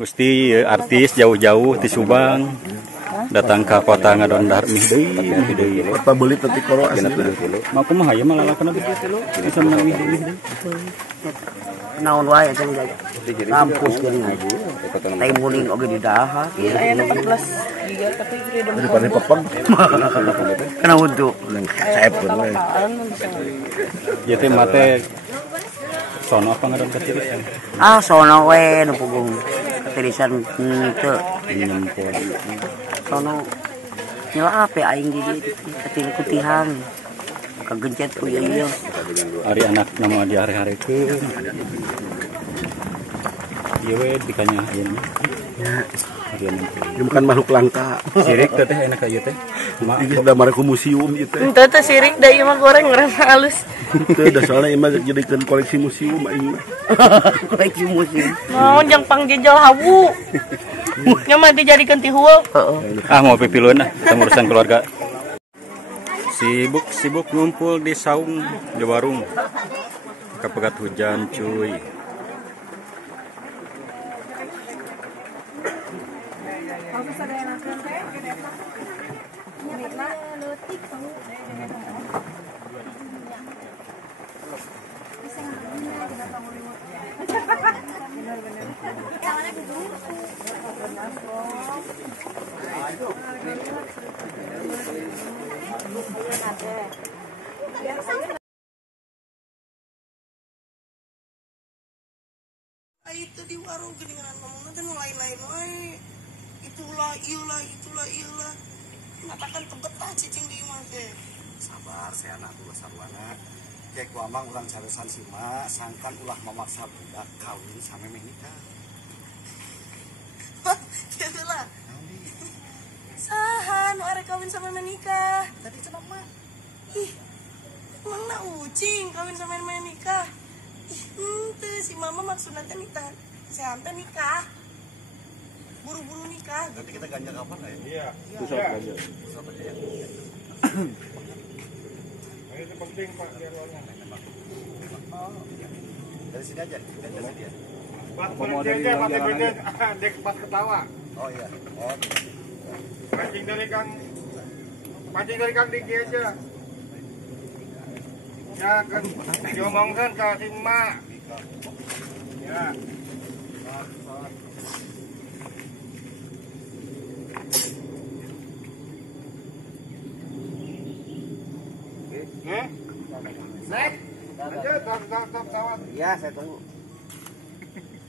Gusti artis jauh-jauh di Subang datang ke kota ngadon dahar mih deui. Apa beli tadi koro asli Mau kumaha ya malah lakukan bisa menang mih deui. Naon wae cenah jaga. Kampus geuning. Teh muling oge di dahar. Iya, ayana 14 giga tapi freedom. daripada pepeng. Kana untuk Saepun we. Ieu teh mate sono apa ngadon ketirisan. Sono we nu pugung ketirisan teu Nyempol. sono nyela ape aing di dieu ketil kutihan. Kagencet ku ieu. Ari anak nama di hari-harikeun. Ieu we dikanya ayeuna. Ini bukan makhluk langka. Sirik teh enak ieu teh. Ini sudah marah ke museum itu. Henteu teh sirik da ieu mah goreng ngerasa halus. Itu dah soalnya emang jadikan koleksi museum aing mah. Koleksi musim. Naon jang panggejal hawu. Nya mah dijadikeun ti hueuh. Ah mau pipileun kita urusan keluarga. Sibuk ngumpul di saung di warung. Kepegat hujan cuy. Itu di warung geningan ngomongna teh nu lain-lain wae. Itulah ieulah. Ngatakan tebetah cicing di imah teh. Sabar saya anak dulu sarwana cek wamang urang caresan sima sangkan ulah memaksa budak kawin sampai menikah. Kieu lah. Saha nu arek kawin sampai menikah? Tadi cenah mah Ih, emangna ucing kawin sampai menikah? Ih, henteu si mama maksudna teh nikah. Sean teh nikah. Buru-buru nikah. nanti kita ganja kapan ya? Iya. Pusat aja. Pusat aja ya. Itu penting Pak dialognya. Dari sini aja ganja saja. Pak berhenti aja mati berhenti dek pas ketawa. Oh iya. Oh. Pancing dari Kang Diki aja. Ya kan diomongkan ke si Mak. Ya. Nek, Lanjut, top kawan. iya saya tunggu.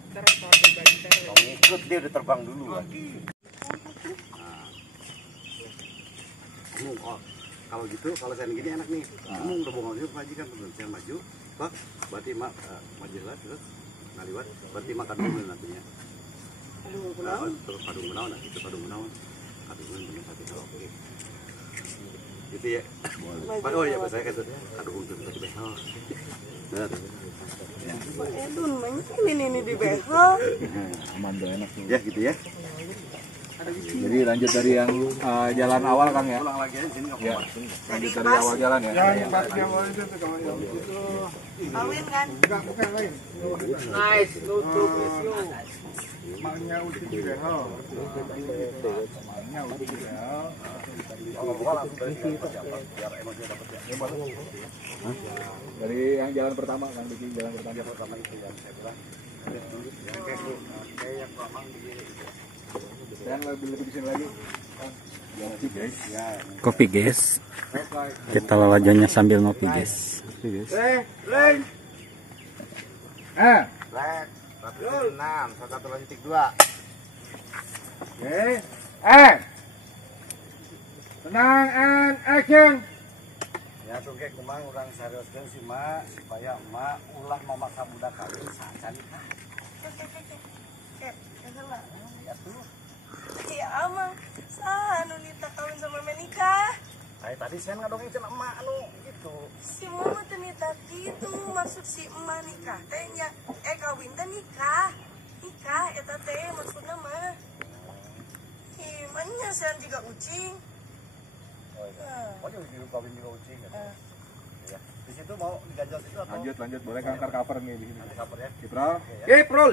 Kamu ikut dia udah terbang dulu kan. Kamu, kalau gitu, kalau saya gini enak nih. Kamu udah bohong aja Pak Haji kan, saya maju, Pak, berarti mak maju lah terus ngaliwat, berarti makan dulu nantinya. Terus padu menawan, itu padu menawan, kadu bener satu oke. Gitu ya. Oh iya, saya kan kadu untuk tadi behel. Benar. Edun mah ini di behel. Aman tuh enak tuh. Ya gitu ya. Jadi lanjut dari yang jalan awal Kang ya. Pulang lagi aja sini nggak Ya. apa-apa. Lanjut dari awal jalan ya. Yang pas awal itu tuh kawan yang itu. Kawin kan? Enggak bukan lain. Nice, tutup itu. Maknya udah di behel. Maknya udah di behel. Kalau bukan langsung dari sini biar emosinya dapat ya. Dari yang jalan pertama Kang bikin jalan pertama. Yang pertama itu yang saya bilang yang kayak yang mamang begini. Yang lebih di sini lagi. Kopi guys. Ya. Kopi guys. Kita lalajannya sambil ngopi guys. Leng. Lek, 106, 102. Oke. Tenang and action. Ya tuh kayak kemang orang seriuskan si mak supaya emak ulah memaksa budak kawin saat nikah. Ya tuh. Ya amang, saha nu nita kawin sama menikah? Kayak tadi saya ngadongin cina emak anu gitu. Si mama teh nita gitu, maksud si emak nikah teh nya kawin teh nikah. Nikah eta teh maksudna mah. Ih, mannya sean juga ucing. Oh iya. Oh juga kawin juga ucing ya. Ya. Di situ mau diganjal situ atau? Lanjut boleh Kang cover nih di sini. Nanti cover ya. Kiprol. Oke ya. Kiprol.